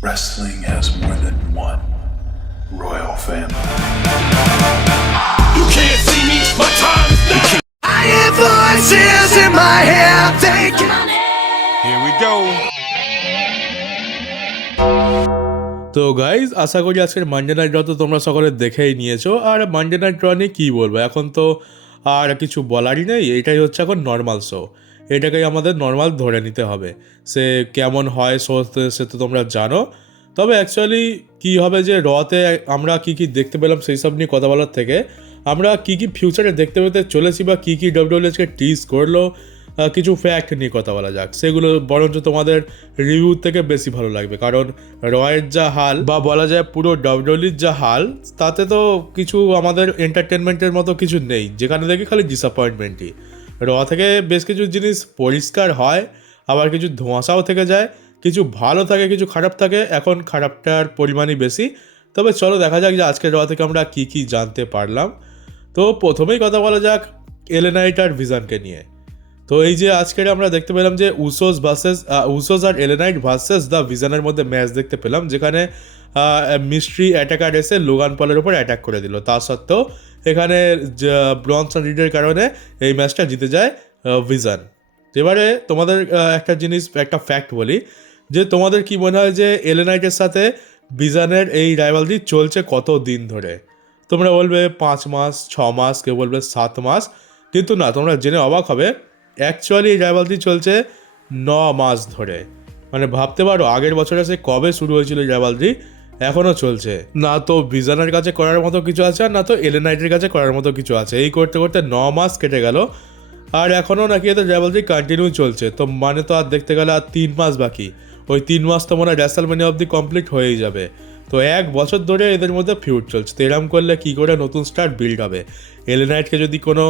Wrestling has more than one royal family. You can't see me, my time is now. I hear voices in my head thinking. Here we go. তো guys, আশা করি আজকের Monday night draw তো তোমরা সকলে দেখেই নিয়েছো। আর Monday night draw নিয়ে কী বলবো, এখন তো আর কিছু বলারই নেই। এটাই হচ্ছে এখন নর্মাল শো, এটাকেই আমাদের নর্মাল ধরে নিতে হবে। সে কেমন হয় শো সে তো তোমরা জানো। তবে অ্যাকচুয়ালি কী হবে যে রতে আমরা কী কী দেখতে পেলাম সেই সব নিয়ে কথা বলার থেকে আমরা কী কী ফিউচারে দেখতে পেতে চলেছি বা কী কী ডব্লিউডব্লিউএফকে টিজ করলো কিছু ফ্যাক্ট নিয়ে কথা বলা যাক। সেগুলো বরঞ্চ তোমাদের রিভিউ থেকে বেশি ভালো লাগবে, কারণ রয়ের যা হাল বা বলা যায় পুরো ডব্লিউডব্লিউইর যা হাল, তাতে তো কিছু আমাদের এন্টারটেনমেন্টের মতো কিছু নেই, যেখানে দেখি খালি ডিসঅ্যাপয়েন্টমেন্টই। র থেকে বেশ কিছু জিনিস পরিষ্কার হয়, আবার কিছু ধোঁয়াশাও থেকে যায়, কিছু ভালো থাকে কিছু খারাপ থাকে। এখন খারাপটার পরিমাণই বেশি। তবে চলো দেখা যাক যে আজকের র থেকে আমরা কী কী জানতে পারলাম। তো প্রথমেই কথা বলা যাক এলএ নাইট আর ভিশনকে নিয়ে। তো এই যে আজকের আমরা দেখতে পেলাম যে উসোস আর এলএ নাইট ভার্সেস দ্য ভিশনের মধ্যে ম্যাচ দেখতে পেলাম, যেখানে মিস্ট্রি অ্যাটাকার এসে লোগান পলের উপর অ্যাটাক করে দিল। তা সত্ত্বেও এখানে ব্রনসন রিডের কারণে এই ম্যাচটা জিতে যায় ভিশন। এবারে তোমাদের একটা ফ্যাক্ট বলি যে তোমাদের কি মনে হয় যে এলএ নাইটের সাথে ভিশনের এই রাইভালরি চলছে কত দিন ধরে? তোমরা বলবে 5 মাস 6 মাস, কেউ বলবে 7 মাস, কিন্তু না, তোমরা জেনে অবাক হবে অ্যাকচুয়ালি এই রাইভালরি চলছে 9 মাস ধরে। মানে ভাবতে পারো আগের বছরে সে কবে শুরু হয়েছিল এই রাইভালরি, এখনও চলছে। না তো ভিশনের কাছে করার মতো কিছু আছে, আর না তো এলএ নাইটের কাছে করার মতো কিছু আছে। এই করতে করতে 9 মাস কেটে গেল, আর এখনও নাকি এদের রাইভালরি কন্টিনিউ চলছে। তো মানে তো আর দেখতে গেলে আর 3 মাস বাকি। ওই 3 মাস তো মনে হয় রেসলম্যানিয়া অবধি কমপ্লিট হয়েই যাবে। তো 1 বছর ধরে এদের মধ্যে ফিউড চলছে। তো এরম করলে কী করে নতুন স্টার বিল্ড হবে? এলএ নাইটকে যদি কোনো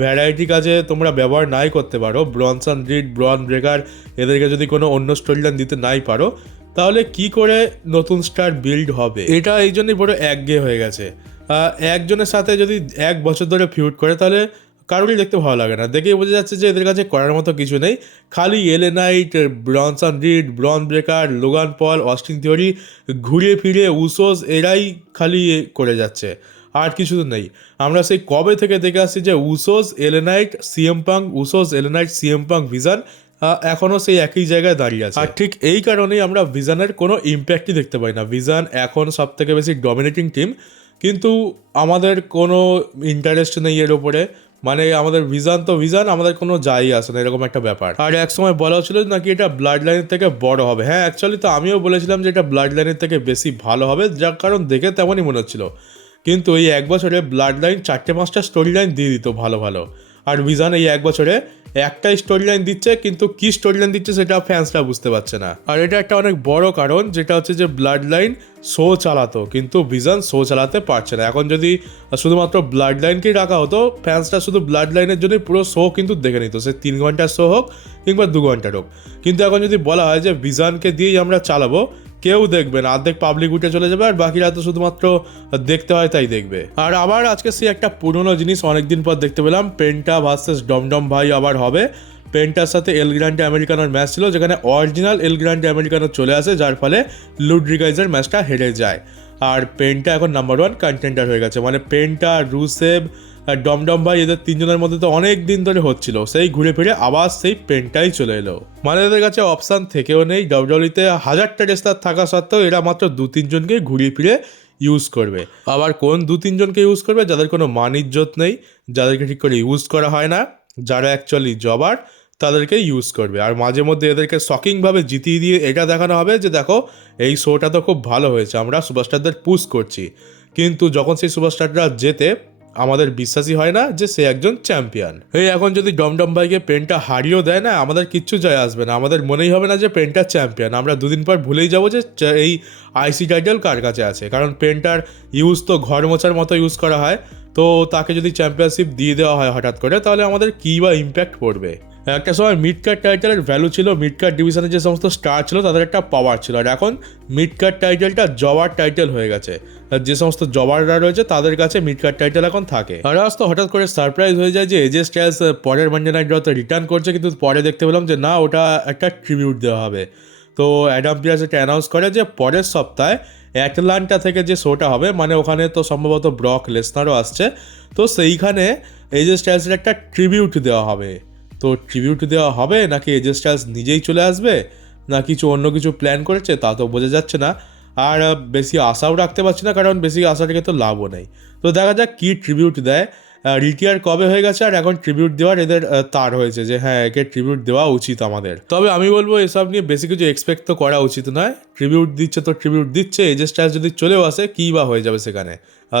ভ্যারাইটি কাজে তোমরা ব্যবহার নাই করতে পারো, ব্রনসন রিড, ব্রন ব্রেকার এদেরকে যদি কোনো অন্য স্টোরি লাইন দিতে নাই পারো, তাহলে কি করে নতুন স্টার বিল্ড হবে? এটা এই জন্যই বড় একঘেয়ে হয়ে গেছে। একজনের সাথে যদি 1 বছর ধরে ফিউড করে, তাহলে কারোরই দেখতে ভালো লাগে না। দেখেই বোঝা যাচ্ছে যে এদের কাছে করার মতো কিছু নেই। খালি LA Knight, Bronson Reed, Bron Breakker, Logan Paul, Austin Theory, ঘুরিয়ে ফিরে উসোস এরাই খালি করে যাচ্ছে, আর কিছু তো নেই। আমরা সেই কবে থেকে দেখে আসছি যে Usos LA Knight CM Punk, Usos LA Knight CM Punk vision এখনও সেই একই জায়গায় দাঁড়িয়ে আছে। আর ঠিক এই কারণেই আমরা ভিশনের কোনো ইম্প্যাক্টই দেখতে পাই না। ভিশন এখন সব থেকে বেশি ডমিনেটিং টিম, কিন্তু আমাদের কোনো ইন্টারেস্ট নেই এর ওপরে। মানে আমাদের ভিশন তো ভিশন, আমাদের কোনো যাই আসে না, এরকম একটা ব্যাপার। আর এক সময় বলা হচ্ছিল নাকি এটা ব্লাড লাইনের থেকে বড় হবে। হ্যাঁ, অ্যাকচুয়ালি তো আমিও বলেছিলাম যে এটা ব্লাড লাইনের থেকে বেশি ভালো হবে, যার কারণ দেখে তেমনই মনে হচ্ছিল। কিন্তু এই 1 বছরে ব্লাড লাইন 4-5টা স্টোরি লাইন দিয়ে দিত ভালো ভালো, আর ভিশন এই 1 বছরে একটাই স্টোরি লাইন দিচ্ছে, কিন্তু কি স্টোরি লাইন দিচ্ছে সেটা ফ্যান্সরা বুঝতে পারছে না। আর এটা একটা অনেক বড় কারণ, যেটা হচ্ছে যে ব্লাড লাইন শো চালাতো, কিন্তু ভিশন শো চালাতে পারছে না। এখন যদি শুধুমাত্র ব্লাড লাইনকেই রাখা হতো, ফ্যান্সরা শুধু ব্লাড লাইনের জন্যই পুরো শো কিন্তু দেখে নিত, সে 3 ঘন্টার শো হোক কিংবা 2 ঘন্টার হোক। কিন্তু এখন যদি বলা হয় যে ভিশনকে দিয়েই আমরা চালাবো, কেউ দেখবে না, অর্ধেক পাবলিক উঠে চলে যাবে, আর বাকিরা তো শুধুমাত্র দেখতে হয় তাই দেখবে। আর আবার আজকে সেই একটা পুরনো জিনিস অনেকদিন পর দেখতে পেলাম, পেন্টা ভার্সেস ডমডম ভাই আবার হবে। পেন্টার সাথে এল গ্র্যান্ডে আমেরিকানোর ম্যাচ ছিল, যেখানে অরিজিনাল এল গ্র্যান্ডে আমেরিকানো চলে আসে, যার ফলে লুডরিগাইজের ম্যাচটা হেরে যায়। আর পেন্টা এখন নাম্বার 1 কন্টেন্ডার হয়ে গেছে। মানে পেন্টা, রুসেভ আর ডমডম ভাই এদের 3 জনের মধ্যে তো অনেক দিন ধরে হচ্ছিল, সেই ঘুরে ফিরে আবার সেই পেন্টাই চলে এলো। মানে এদের কাছে অপশান থেকেও নেই। ডাব্লিউডব্লিউইতে 1000টা রেসলার থাকা সত্ত্বেও এরা মাত্র 2-3 জনকে ঘুরিয়ে ফিরে ইউজ করবে। আবার কোন 2-3 জনকে ইউজ করবে? যাদের কোনো মান ইজ্জত নেই, যাদেরকে ঠিক করে ইউজ করা হয় না, যারা অ্যাকচুয়ালি জবার, তাদেরকে ইউজ করবে। আর মাঝে মধ্যে এদেরকে শকিংভাবে জিতিয়ে দিয়ে এটা দেখানো হবে যে দেখো এই শোটা তো খুব ভালো হয়েছে, আমরা সুপারস্টারদের পুশ করছি। কিন্তু যখন সেই সুপারস্টাররা জেতে, আমাদের বিশ্বাসই হয় না যে সে একজন চ্যাম্পিয়ন। এই এখন যদি ডমডম ভাইকে পেনটা হারিয়েও দেয় না, আমাদের কিচ্ছু যায় আসবে না, আমাদের মনেই হবে না যে পেনটা চ্যাম্পিয়ন। আমরা 2 দিন পর ভুলেই যাবো যে এই আইসি টাইটেল কার কাছে আছে, কারণ পেনটার ইউজ তো ঘর মোছার মতো ইউজ করা হয়। তো তাকে যদি চ্যাম্পিয়নশিপ দিয়ে দেওয়া হয় হঠাৎ করে, তাহলে আমাদের কী বা ইম্প্যাক্ট পড়বে? একটা সময় মিড কার্ড টাইটেলের ভ্যালু ছিল, মিড কার্ড ডিভিশনে যে সমস্ত স্টার ছিল তাদের একটা পাওয়ার ছিল, আর এখন মিড কার্ড টাইটেলটা জবার টাইটেল হয়ে গেছে। যে সমস্ত জবাররা রয়েছে তাদের কাছে মিড কার্ড টাইটেল এখন থাকে। আর আজ তো হঠাৎ করে সারপ্রাইজ হয়ে যায় যে এজে স্টাইলস পরের মানডে নাইট ড্রতে রিটার্ন করছে, কিন্তু পরে দেখতে পেলাম যে না, ওটা একটা ট্রিবিউট দেওয়া হবে। তো অ্যাডাম পিয়ার্স এটা অ্যানাউন্স করে যে পরের সপ্তাহে অ্যাটলান্টা থেকে যে শোটা হবে, মানে ওখানে তো সম্ভবত ব্রক লেসনারও আসছে, তো সেইখানে এজে স্টাইলসের একটা ট্রিবিউট দেওয়া হবে। তো ট্রিবিউট দেওয়া হবে নাকি এজে স্টাইলস নিজেই চলে আসবে, না কিছু অন্য কিছু প্ল্যান করেছে তা তো বোঝা যাচ্ছে না। আর বেশি আশাও রাখতে পারছি না, কারণ বেশি আশা রেখে তো লাভও নেই। তো দেখা যাক কী ট্রিবিউট দেয়। রিটায়ার কবে হয়ে গেছে আর এখন ট্রিবিউট দেওয়ার এদের তার হয়েছে যে হ্যাঁ একে ট্রিবিউট দেওয়া উচিত আমাদের। তবে আমি বলবো এসব নিয়ে বেশি কিছু এক্সপেক্ট তো করা উচিত নয়। ট্রিবিউট দিচ্ছে তো ট্রিবিউট দিচ্ছে, এজে স্টাইলস যদি চলেও আসে কী বা হয়ে যাবে সেখানে,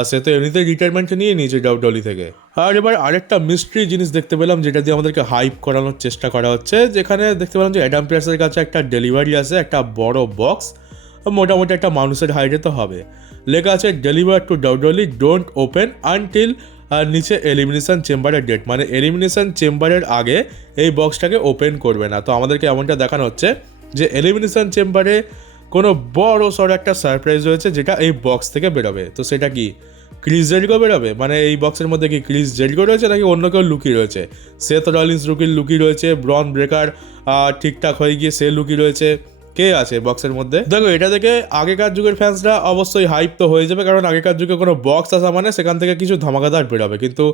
সে তো এমনিতেই রিটায়ারমেন্ট নিয়ে নিয়েছে ডাব্লিউডব্লিউই থেকে। আর এবার আরেকটা মিস্ট্রি জিনিস দেখতে পেলাম যেটা দিয়ে আমাদেরকে হাইপ করানোর চেষ্টা করা হচ্ছে, যেখানে দেখতে পেলাম যে অ্যাডাম পিয়ার্সের কাছে একটা ডেলিভারি আছে, একটা বড় বক্স, মোটামুটি একটা মানুষের হাইটে তো হবে, লেখা আছে deliver to WWE, don't open until, আর নিচে এলিমিনেশন চেম্বারের ডেট, মানে এলিমিনেশন চেম্বারের আগে এই বক্সটাকে ওপেন করবে না। তো আমাদেরকে এমনটা দেখানো হচ্ছে যে এলিমিনেশন চেম্বারে কোনো বড় সড়ো একটা সারপ্রাইজ রয়েছে যেটা এই বক্স থেকে বেরোবে। তো সেটা কি ক্রিস জেরিকো বেরোবে, মানে এই বক্সের মধ্যে কি ক্রিস জেরিকো রয়েছে নাকি অন্য কেউ লুকি রয়েছে? সেথ রলিন্স লুকি রয়েছে, ব্রন ব্রেকার ঠিকঠাক হয়ে গিয়ে সে লুকি রয়েছে, কে আছে বক্সের মধ্যে? দেখো এটা থেকে আগেকার যুগের ফ্যান্সরা অবশ্যই হাইপ তো হয়ে যাবে, কারণ আগেকার যুগে কোনো বক্স আসা মানে সেখান থেকে কিছু ধামাকাদার বেরোবে। কিন্তু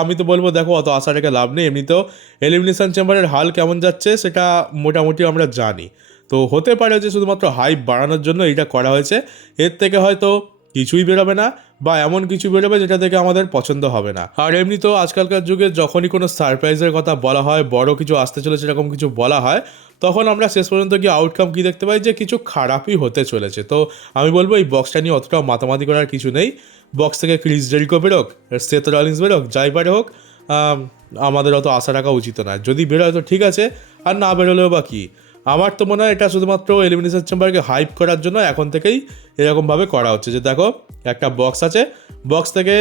আমি তো বলবো দেখো অত আশা রেখে লাভ নেই, এমনিতেও এলিমিনেশন চেম্বারের হাল কেমন যাচ্ছে সেটা মোটামুটি আমরা জানি। তো হতে পারে যে শুধুমাত্র হাইপ বাড়ানোর জন্য এটা করা হয়েছে, এর থেকে হয়তো কিছুই বেরোবে না বা এমন কিছু বেরোবে যেটা থেকে আমাদের পছন্দ হবে না। আর এমনি তো আজকালকার যুগে যখনই কোনো সারপ্রাইজের কথা বলা হয়, বড় কিছু আসতে চলেছে এরকম কিছু বলা হয়, তখন আমরা শেষ পর্যন্ত কি আউটকাম কী দেখতে পাই যে কিছু খারাপই হতে চলেছে। তো আমি বলবো এই বক্সটা নিয়ে অতটাও মাতামাতি করার কিছু নেই। বক্স থেকে ক্রিস জেরিকো বেরোক, সেথ রলিন্স বেরোক, যাই পারে হোক, আমাদের অত আশা রাখা উচিত নয়। যদি বেরোয় তো ঠিক আছে, আর না বেরোলেও বা কী। আমার তো মনে হয় এটা শুধুমাত্র এলিমিনেশন চেম্বারকে হাইপ করার জন্য এখন থেকেই এরকমভাবে করা হচ্ছে যে দেখো একটা বক্স আছে, বক্স থেকে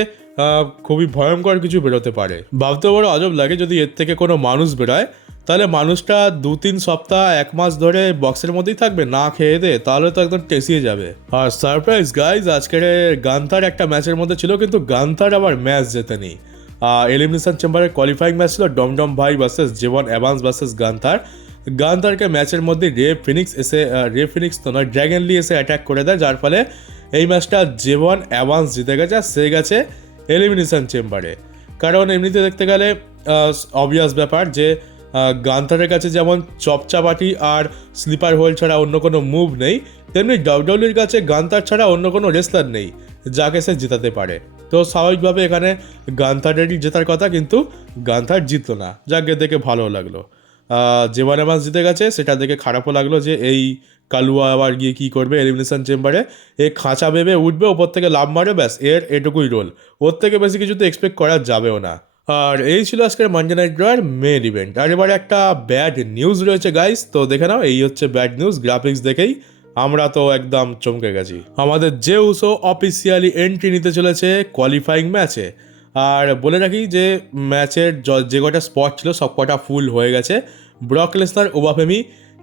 খুবই ভয়ঙ্কর কিছু বেরোতে পারে। ভাবতে বড় আজব লাগে যদি এর থেকে কোনো মানুষ বেরোয়, তাহলে মানুষটা 2-3 সপ্তাহ 1 মাস ধরে বক্সের মধ্যেই থাকবে না খেয়ে দে, তাহলে তো একদম টেসিয়ে যাবে। আর সারপ্রাইজ গাইজ, আজকের গান্থার একটা ম্যাচের মধ্যে ছিল, কিন্তু গান্থার আবার ম্যাচ জেতেনি। এলিমিনেশন চেম্বারের কোয়ালিফাইং ম্যাচ ছিল ডমডম ভাই ভার্সেস জেভন এভান্স ভার্সেস গান্থারকে ম্যাচের মধ্যে রে ফিনিক্স তো নয়, ড্র্যাগন লি এসে অ্যাটাক করে দেয়, যার ফলে এই ম্যাচটা জেভন এভান্স জিতে গেছে আর সে গেছে এলিমিনেশন চেম্বারে। কারণ এমনিতে দেখতে গেলে অবভিয়াস ব্যাপার যে গান্থারের কাছে যেমন চপচাপাটি আর স্লিপার হোল্ড ছাড়া অন্য কোনো মুভ নেই, তেমনি ডাব্লিউডব্লিউইর কাছে গান্থার ছাড়া অন্য কোনো রেসলার নেই যাকে সে জেতাতে পারে। তো স্বাভাবিকভাবে এখানে গান্থারেরই জেতার কথা, কিন্তু গান্থার জিতলো না, যাকে দেখে ভালো লাগলো। জেভন এভান্স জিতে গেছে, সেটা দেখে খারাপও লাগলো যে এই কালুয়া আবার গিয়ে কী করবে এলিমিনেশন চেম্বারে, এ খাঁচা ভেবে উঠবে, ওপর থেকে লাভ মারবে, ব্যাস এটুকুই রোল, ওর থেকে বেশি কিছু তো এক্সপেক্ট করা যাবেও না। আর এই ছিল আজকের মানডে নাইট ড্রয়ের মেন ইভেন্ট। আর এবারে একটা ব্যাড নিউজ রয়েছে গাইস, তো দেখে নাও, এই হচ্ছে ব্যাড নিউজ। গ্রাফিক্স দেখেই আমরা তো একদম চমকে গেছি। আমাদের জে উসো অফিসিয়ালি এন্ট্রি নিতে চলেছে কোয়ালিফাইং ম্যাচে। আর বলে রাখি যে ম্যাচের যে কটা স্পট ছিল সব কটা ফুল হয়ে গেছে। ব্রক লেসনার, ওবাফেমি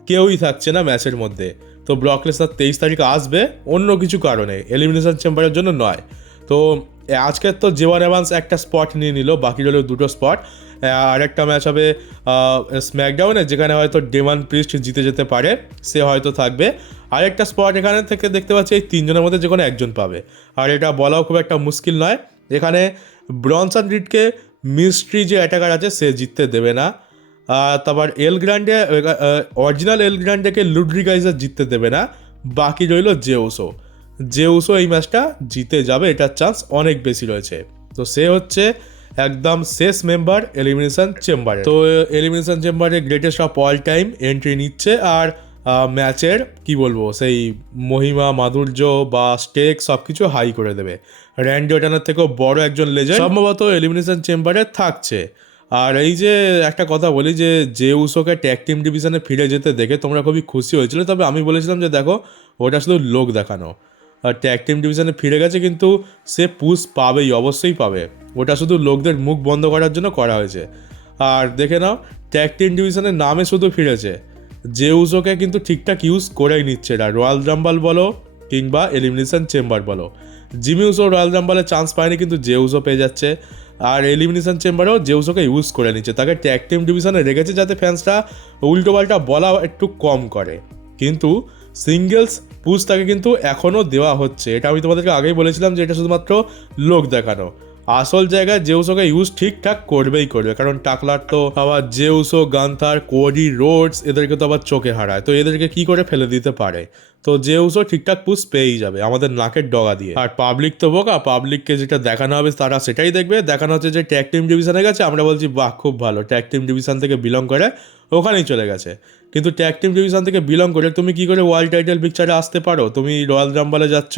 কেউই থাকছে না ম্যাচের মধ্যে। তো ব্রক লেসনার 23 তারিখে আসবে অন্য কিছু কারণে, এলিমিনেশন চেম্বারের জন্য নয়। তো আজকের তো জেভন এভান্স একটা স্পট নিয়ে নিল, বাকি রইল 2টো স্পট। আরেকটা ম্যাচ হবে স্ম্যাকডাউনে, যেখানে হয়তো ডেমান প্রিস্ট জিতে যেতে পারে, সে হয়তো থাকবে। আরেকটা স্পট এখানে থেকে দেখতে পাচ্ছি এই 3 জনের মধ্যে যে কোনো একজন পাবে। আর এটা বলাও খুব একটা মুশকিল নয়, এখানে ব্রনসন রিডকে মিস্ট্রি যে অ্যাটাকার আছে সে জিততে দেবে না। তারপর অরিজিনাল এল গ্র্যান্ডেকে লুড্রিগাইজার জিততে দেবে না। বাকি রইল জে উসো এই ম্যাচটা জিতে যাবে, এটার চান্স অনেক বেশি রয়েছে। তো সে হচ্ছে একদম শেষ মেম্বার এলিমিনেশন চেম্বারে। তো এলিমিনেশন চেম্বারে greatest of all time entry নিচ্ছে, আর ম্যাচের কি বলবো সেই মহিমা মাধুর্য বা স্টেক সব কিছু হাই করে দেবে। র্যান্ডি ওটানের থেকেও বড় একজন লেজেন্ড সম্ভবত এলিমিনেশন চেম্বারে থাকছে। আর এই যে একটা কথা বলি, যে উসোকে ট্যাগ টিম ডিভিশনে ফিরে যেতে দেখে তোমরা খুবই খুশি হয়েছিল, তবে আমি বলেছিলাম যে দেখো ওটা শুধু লোক দেখানো। আর ট্যাগ টিম ডিভিশনে ফিরে গেছে, কিন্তু সে পুশ পাবেই, অবশ্যই পাবে। ওটা শুধু লোকদের মুখ বন্ধ করার জন্য করা হয়েছে। আর দেখে নাও ট্যাগ টিম ডিভিশনের নামে শুধু ফিরেছে, যে উসোকে কিন্তু ঠিকঠাক ইউজ করেই নিচ্ছে এরা, রয়্যাল রাম্বল বলো কিংবা এলিমিনেশন চেম্বার বলো। জিমি উসো রয়্যাল রাম্বলে চান্স পায়নি, কিন্তু যে উসো পেয়ে যাচ্ছে। আর এলিমিনেশন চেম্বারেও যে উসোকে ইউজ করে নিচ্ছে, তাকে ট্যাগ টিম ডিভিশনে রেখেছে যাতে ফ্যান্সরা উল্টোপাল্টা বলা একটু কম করে। কিন্তু সিঙ্গেলস পুশ তাকে কিন্তু এখনও দেওয়া হচ্ছে। এটা আমি তোমাদেরকে আগেই বলেছিলাম যে এটা শুধুমাত্র লোক দেখানো। আসল জায়গায় জেউসোকে ইউজ ঠিকঠাক করবেই করবে, কারণ টাকলার তো আবার জেউসো, গান্থার, কোডি, রোডস এদেরকে তো আবার চোখে হারায়, তো এদেরকে কি করে ফেলে দিতে পারে। তো জেউসো ঠিকঠাক পুশ পেয়েই যাবে আমাদের নাকের ডগা দিয়ে। আর পাবলিক তো বোকা, পাবলিককে যেটা দেখানো হবে তারা সেটাই দেখবে। দেখানো হচ্ছে যে ট্যাগ টিম ডিভিশনে গেছে, আমরা বলছি বাহ খুব ভালো, ট্যাগ টিম ডিভিশন থেকে বিলং করে ওখানেই চলে গেছে। কিন্তু ট্যাগ টিম ডিভিশন থেকে বিলং করে তুমি কি করে ওয়ার্ল্ড টাইটেল পিকচারে আসতে পারো? তুমি রয়্যাল রাম্বলে যাচ্ছ,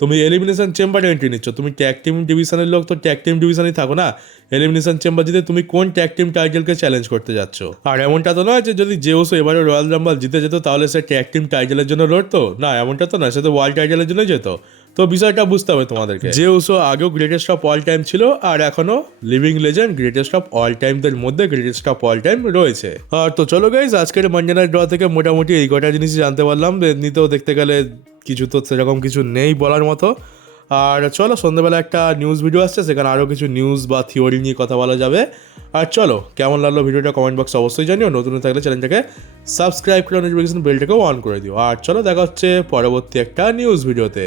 তুমি এলিমিনেশন চেম্বারে এন্ট্রি নিচ্ছ, তুমি ট্যাগ টিম ডিভিশনের লোক, তো ট্যাগ টিম ডিভিশনেই থাকো না। এলিমিনেশন চেম্বার জিতে তুমি কোন ট্যাগ টিম টাইটেলকে চ্যালেঞ্জ করতে যাচ্ছ? আর এমনটা তো নয় যে যদি জেউসো এবারে রয়্যাল রাম্বল জিতে যেত তাহলে সে ট্যাগ টিম টাইটেলের জন্য লড়তো, না এমনটা তো না, সে তো ওয়ার্ল্ড টাইটেলের জন্য যেত। তো বিষয়টা বুঝতে হবে তোমাদেরকে। জেউসো আগেও গ্রেটেস্ট অফ অল টাইম ছিল, আর এখনো living legend greatest of all টাইমদের মধ্যে গ্রেটেস্ট অফ অল টাইম রয়েছে। আর তো চলো গাইজ, আজকের মানডে নাইট ড্র থেকে মোটামুটি এই কটা জিনিসই জানতে পারলাম। এমনিতেও দেখতে গেলে কিছু তো সেরকম কিছু নেই বলার মতো। আর চলো, সন্ধ্যেবেলা একটা নিউজ ভিডিও আসছে, সেখানে আরও কিছু নিউজ বা থিওরি নিয়ে কথা বলা যাবে। আর চলো, কেমন লাগলো ভিডিওটা কমেন্ট বক্সে অবশ্যই জানিও। নতুন থাকলে চ্যানেলটাকে সাবস্ক্রাইব করে নোটিফিকেশন বেলটাকেও অন করে দিও। আর চলো, দেখা হচ্ছে পরবর্তী একটা নিউজ ভিডিওতে।